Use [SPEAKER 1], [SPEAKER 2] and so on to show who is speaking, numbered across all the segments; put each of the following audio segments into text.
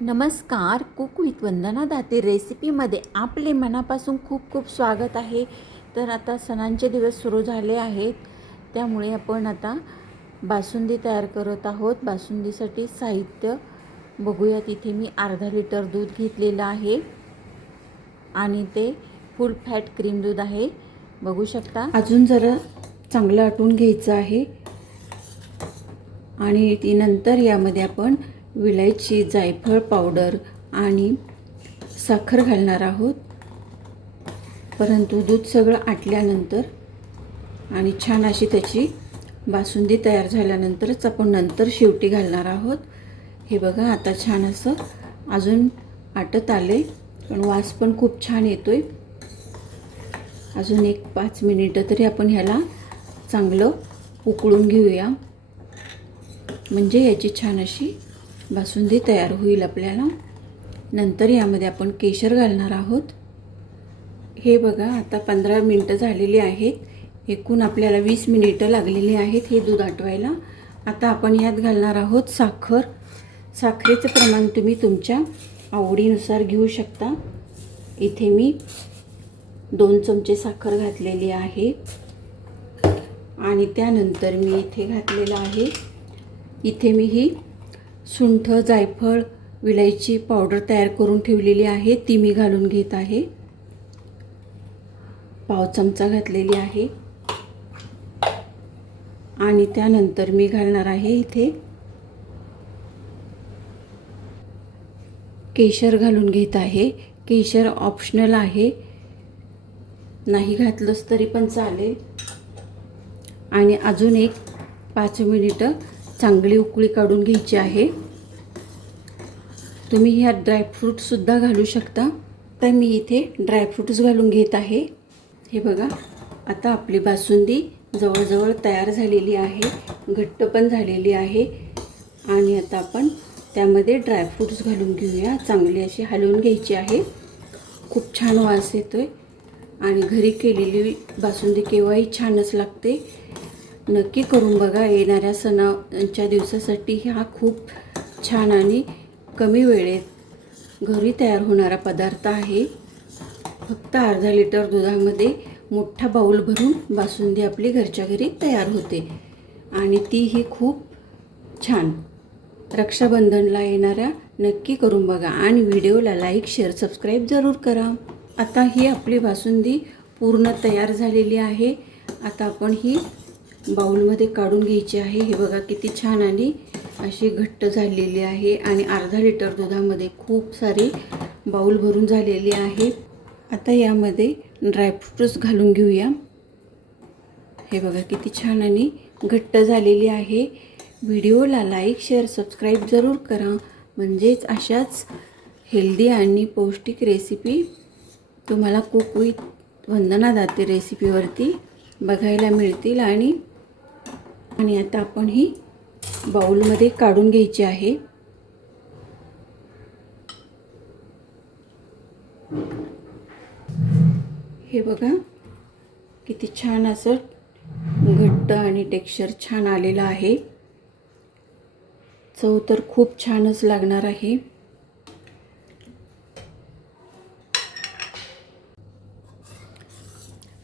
[SPEAKER 1] नमस्कार cook with Vandana Date रेसिपीमध्ये आपले मनापासून खूप खूप स्वागत आहे. तर आता सणांचे दिवस सुरू झाले आहेत. त्यामुळे आपण आता बासुंदी तयार करत आहोत. बासुंदीसाठी साहित्य बघूया. तिथे मी अर्धा लिटर दूध घेतलेलं आहे. आणि ते फुल फॅट क्रीम दूध आहे. बघू शकता. अजून जरा चांगलं आटून घ्यायचं आहे. आणि ती नंतर यामध्ये आपण विलायची जायफळ पावडर आणि साखर घालणार आहोत. परंतु दूध सगळं आटल्यानंतर आणि छान अशी त्याची बासुंदी तयार झाल्यानंतरच आपण नंतर शेवटी घालणार आहोत. हे बघा आता छान असं अजून आटत आले पण वास पण खूप छान येतो आहे अजून एक पाच मिनिटं तरी आपण ह्याला चांगलं उकळून घेऊया. म्हणजे याची छान अशी बासुंदी तयार होईल आपल्याला. नंतर यामध्ये आपण केशर घालणार आहोत. हे बघा आता पंधरा मिनटं झालेली आहेत. एकूण आपल्याला वीस मिनिटं लागलेली आहेत हे दूध आटवायला. आता आपण यात घालणार आहोत साखर. साखरेचं प्रमाण तुम्ही तुमच्या आवडीनुसार घेऊ शकता. इथे मी दोन चमचे साखर घातलेली आहे. आणि त्यानंतर मी इथे घातलेलं आहे. इथे मी ही सुंठ जायफळ विलायची पावडर तयार करून ठेवलेली आहे. ती मी घालून घेत आहे. पाव चमचा घातलेली आहे. आणि त्यानंतर मी घालणार आहे इथे केशर घालून घेत आहे. केशर ऑप्शनल आहे. नाही घातलंच तरी पण चालेल. आणि अजून एक पाच मिनिटं चांगली उकळी काढून घ्यायची आहे. तुम्ही ह्यात ड्रायफ्रूटसुद्धा घालू शकता. तर मी इथे ड्रायफ्रूट्स घालून घेत आहे. हे बघा आता आपली बासुंदी जवळजवळ तयार झालेली आहे घट्ट पण झालेली आहे. आणि आता आपण त्यामध्ये ड्रायफ्रूट्स घालून घेऊया. चांगली अशी हलवून घ्यायची आहे. खूप छान वास येतो आहे आणि घरी केलेली बासुंदी केव्हाही छानच लागते. नक्की करून बघा. येणाऱ्या सणाच्या दिवसासाठी हा खूप छान आणि कमी वेळेत घरी तयार होणारा पदार्थ आहे. फक्त अर्धा लिटर दुधामध्ये मोठा बाऊल भरून बासुंदी आपली घरच्या घरी तयार होते. आणि तीही खूप छान रक्षाबंधनला येणाऱ्या नक्की करून बघा. आणि व्हिडिओला लाईक शेअर सबस्क्राईब जरूर करा. आता ही आपली बासुंदी पूर्ण तयार झालेली आहे. आता आपण ही बाउलमध्ये काढून घ्यायची आहे. हे बघा किती छान आणि अशी घट्ट झालेली आहे आणि अर्धा लिटर दुधामध्ये खूप सारी बाऊल भरून झालेली आहे. आता यामध्ये ड्रायफ्रूट्स घालून घेऊया. हे बघा किती छान आणि घट्ट झालेली आहे. व्हिडिओला लाईक शेअर सबस्क्राईब जरूर करा. म्हणजेच अशाच हेल्दी आणि पौष्टिक रेसिपी तुम्हाला कुक विथ वंदना दाते रेसिपीवरती बघायला मिळतील आणि आणि आता आपण ही बाऊलमध्ये काढून घ्यायची आहे. हे बघा किती छान असं घट्ट आणि टेक्स्चर छान आलेलं आहे. चव तर खूप छानच लागणार आहे.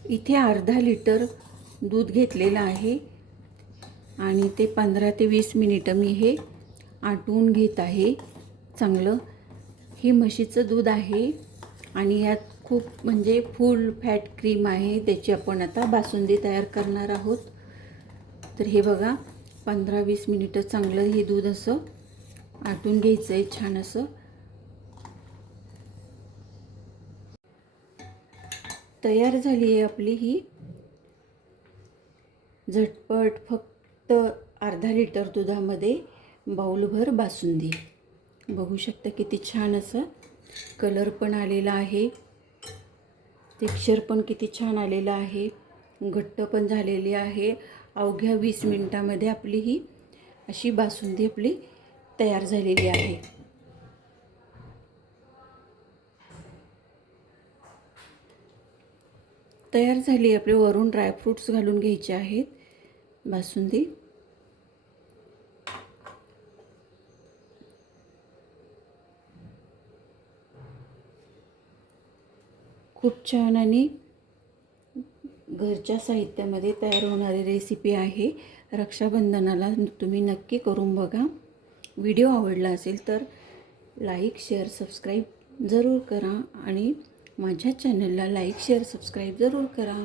[SPEAKER 1] इथे अर्धा लिटर दूध घेतलेलं आहे. आणि ते पंधरा ते वीस मिनिटं मी हे आटवून घेत आहे. चांगलं. हे म्हशीचं दूध आहे आणि यात खूप म्हणजे फुल फॅट क्रीम आहे त्याची आपण आता बासुंदी तयार करणार आहोत. तर हे बघा पंधरा वीस मिनिटं चांगलं हे दूध असं आटून घ्यायचं आहे छान असं. तयार झाली आहे आपली ही. झटपट फक्त अर्धा लिटर दुधामध्ये बाऊलभर बासुंदी बघू शकता किती छान असं कलर पण आलेला आहे. टेक्स्चर पण किती छान आलेलं आहे. घट्ट पण झालेली आहे. अवघ्या वीस मिनटामध्ये आपली ही अशी बासुंदी आपली तयार झालेली आहे. तयार झाली आपले वरून ड्रायफ्रूट्स घालून घ्यायचे आहेत. बासुंदी. खूप छान आणि घरच्या साहित्यामध्ये तयार होणारी रेसिपी आहे. रक्षाबंधनाला तुम्ही नक्की करून बघा. व्हिडिओ आवडला असेल तर लाईक शेअर सबस्क्राईब जरूर करा आणि माझ्या चॅनलला लाईक शेअर सबस्क्राईब जरूर करा.